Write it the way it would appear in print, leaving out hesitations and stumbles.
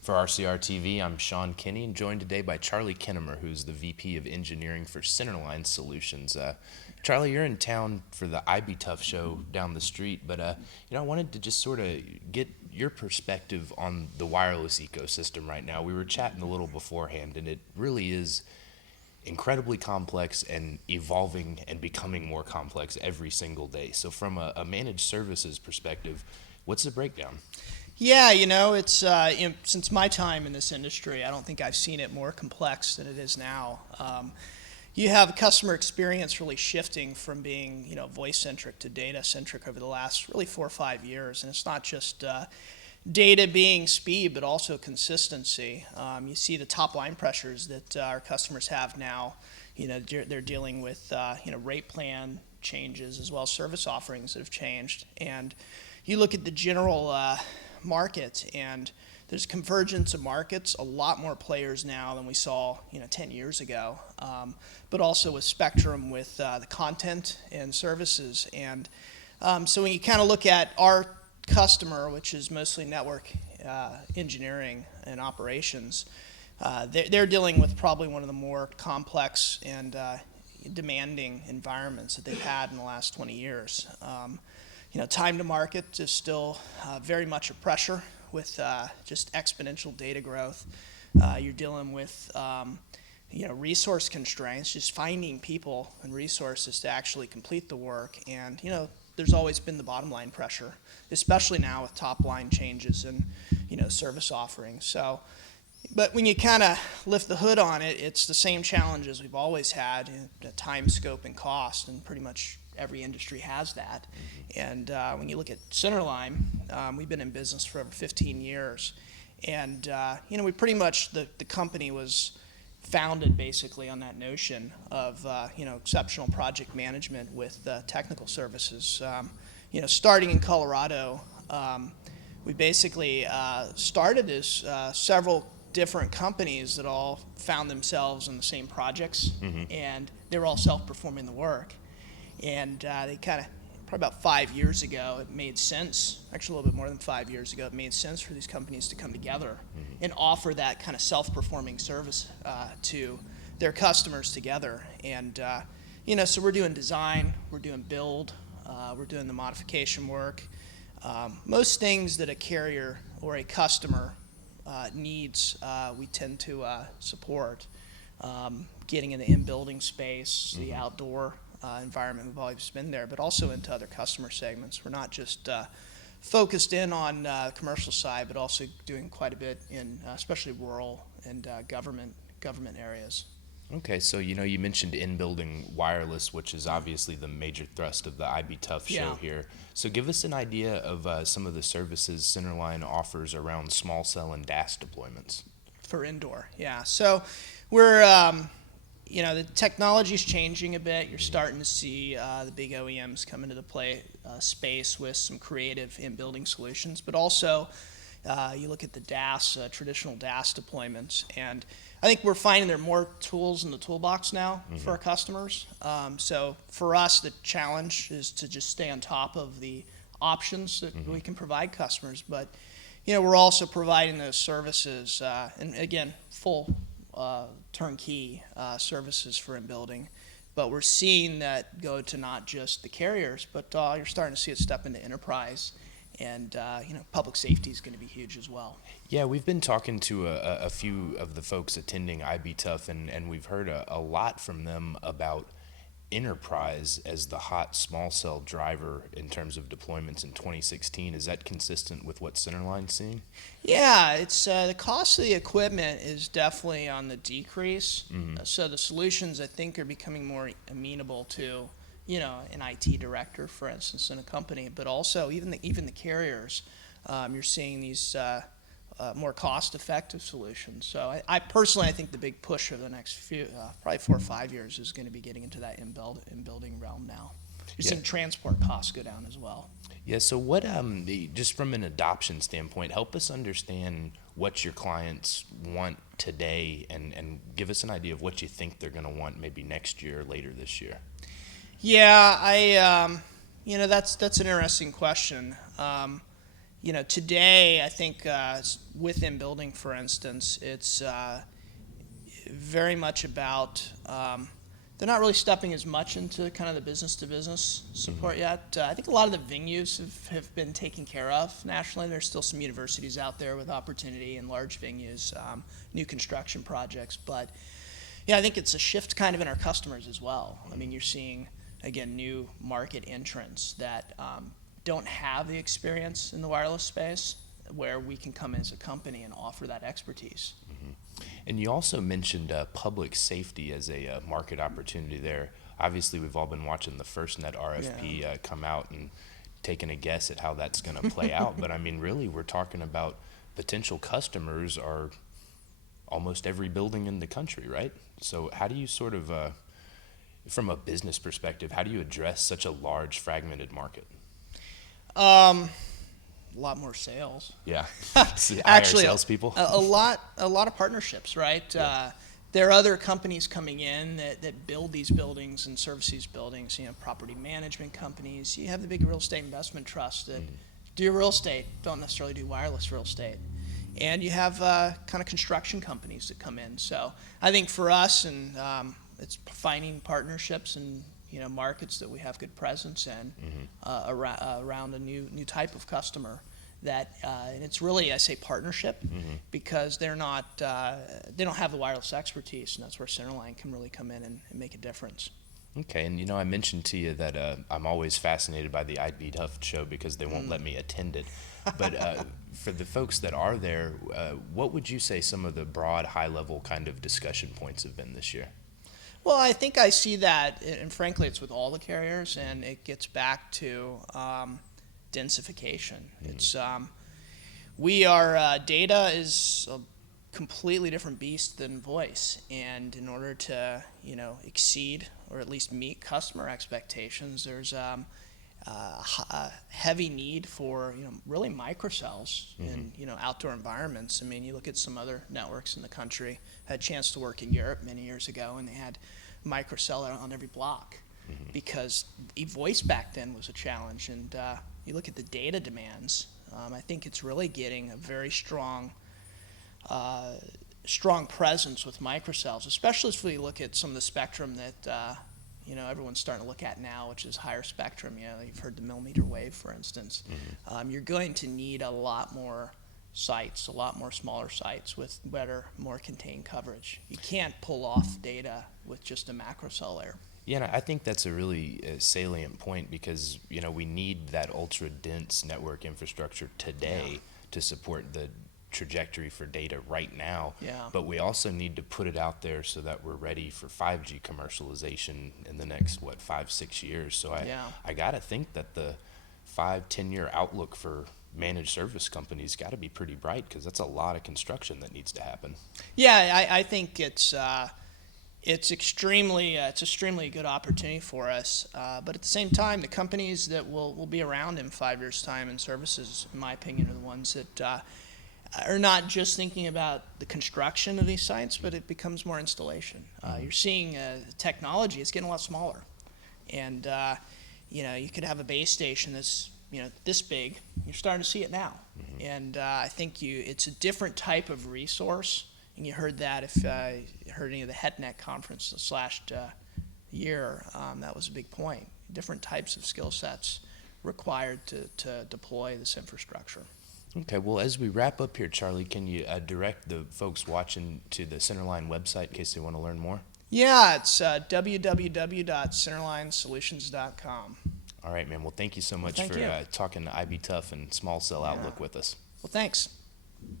For RCR TV, I'm Sean Kinney, and joined today by Charlie Kennamer, who's the VP of Engineering for Centerline Solutions. Charlie, you're in town for the IBTUF show down the street, but I wanted to just sort of get your perspective on the wireless ecosystem right now. We were chatting a little beforehand, and it really is incredibly complex and evolving and becoming more complex every single day. So, from a managed services perspective, what's the breakdown? Yeah, it's since my time in this industry, I don't think I've seen it more complex than it is now. You have customer experience really shifting from being, voice-centric to data-centric over the last really 4 or 5 years, and it's not just data being speed, but also consistency. You see the top-line pressures that our customers have now. They're dealing with, rate plan changes as well as service offerings that have changed, and you look at the general market, and there's convergence of markets, a lot more players now than we saw 10 years ago, but also with spectrum, with the content and services. And so when you kind of look at our customer, which is mostly network engineering and operations, they're dealing with probably one of the more complex and demanding environments that they've had in the last 20 years. Time to market is still very much a pressure with just exponential data growth. You're dealing with resource constraints, just finding people and resources to actually complete the work. And there's always been the bottom line pressure, especially now with top line changes and service offerings. So, but when you kind of lift the hood on it, it's the same challenges we've always had: time, scope, and cost, and pretty much every industry has that. And when you look at Centerline, we've been in business for over 15 years. And, we pretty much, the company was founded basically on that notion of, exceptional project management with technical services. Starting in Colorado, we basically started as several different companies that all found themselves in the same projects, and they were all self-performing the work. And they kind of, probably about 5 years ago, it made sense, actually a little bit more than 5 years ago, it made sense for these companies to come together and offer that kind of self-performing service to their customers together. And, so we're doing design, we're doing build, we're doing the modification work. Most things that a carrier or a customer needs, we tend to support. Getting in the in-building space, the outdoor environment, we've always been there, but also into other customer segments. We're not just focused in on the commercial side, but also doing quite a bit in especially rural and government areas. Okay, so you mentioned in-building wireless, which is obviously the major thrust of the IBTUF show here. So give us an idea of some of the services Centerline offers around small cell and DAS deployments. For indoor, yeah. So we're the technology's changing a bit. You're starting to see the big OEMs come into the play space with some creative in-building solutions, but also you look at the DAS, traditional DAS deployments, and I think we're finding there are more tools in the toolbox now for our customers. So for us, the challenge is to just stay on top of the options that we can provide customers, but we're also providing those services, and again, full turnkey services for in-building, but we're seeing that go to not just the carriers, but you're starting to see it step into enterprise, and public safety is going to be huge as well. Yeah, we've been talking to a few of the folks attending IBTUF, and we've heard a lot from them about enterprise as the hot small cell driver in terms of deployments in 2016. Is that consistent with what Centerline's seeing? Yeah, it's the cost of the equipment is definitely on the decrease. So the solutions, I think, are becoming more amenable to an IT director, for instance, in a company, but also even the carriers. You're seeing these more cost-effective solutions. So I personally, I think the big push over the next few, probably 4 or 5 years, is going to be getting into that in-building realm now. You're seeing transport costs go down as well. Yeah, so what, just from an adoption standpoint, help us understand what your clients want today, and give us an idea of what you think they're going to want maybe next year or later this year. Yeah, that's an interesting question. today I think within building, for instance, it's very much about they're not really stepping as much into kind of the business-to-business support yet. I think a lot of the venues have been taken care of nationally. There's still some universities out there with opportunity in large venues, new construction projects. But, yeah, I think it's a shift kind of in our customers as well. I mean, you're seeing, again, new market entrants that don't have the experience in the wireless space where we can come in as a company and offer that expertise. And you also mentioned public safety as a market opportunity there. Obviously, we've all been watching the FirstNet RFP come out and taking a guess at how that's going to play out. But I mean, really, we're talking about potential customers are almost every building in the country, right? So how do you sort of, from a business perspective, how do you address such a large fragmented market? A lot more sales. Yeah. Actually, salespeople. a lot of partnerships, right? Yeah. There are other companies coming in that build these buildings and service these buildings. Property management companies. You have the big real estate investment trusts that do real estate, don't necessarily do wireless real estate. And you have kind of construction companies that come in. So I think for us, and it's finding partnerships and markets that we have good presence in around a new type of customer that and it's really, I say, partnership because they're not they don't have the wireless expertise, and that's where Centerline can really come in and make a difference. Okay, and I mentioned to you that I'm always fascinated by the IBTUF show because they won't let me attend it. But for the folks that are there, what would you say some of the broad, high-level kind of discussion points have been this year? Well, I think I see that, and frankly, it's with all the carriers, and it gets back to densification. It's data is a completely different beast than voice, and in order to exceed or at least meet customer expectations, there's a heavy need for really microcells in outdoor environments. I mean, you look at some other networks in the country. I had a chance to work in Europe many years ago, and they had microcell on every block because voice back then was a challenge. And you look at the data demands. I think it's really getting a very strong presence with microcells, especially if we look at some of the spectrum that everyone's starting to look at now, which is higher spectrum. You've heard the millimeter wave, for instance. You're going to need a lot more sites, a lot more smaller sites with better, more contained coverage. You can't pull off data with just a macro cell layer. Yeah, and I think that's a really salient point because we need that ultra dense network infrastructure today to support the trajectory for data right now. But we also need to put it out there so that we're ready for 5G commercialization in the next 5-6 years. So I gotta think that the 5-10 year outlook for managed service companies got to be pretty bright because that's a lot of construction that needs to happen. I think it's extremely good opportunity for us. But at the same time, the companies that will be around in 5 years' time in services, in my opinion, are the ones that are not just thinking about the construction of these sites, but it becomes more installation. You're seeing technology; it's getting a lot smaller, and you could have a base station that's this big. You're starting to see it now, and I think it's a different type of resource. And you heard that if you heard any of the HETNET conference this last year, that was a big point. Different types of skill sets required to deploy this infrastructure. Okay, well, as we wrap up here, Charlie, can you direct the folks watching to the Centerline website in case they want to learn more? Yeah, it's www.centerlinesolutions.com. All right, man. Well, thank you so much for talking to IBTUF and small cell outlook with us. Well, thanks.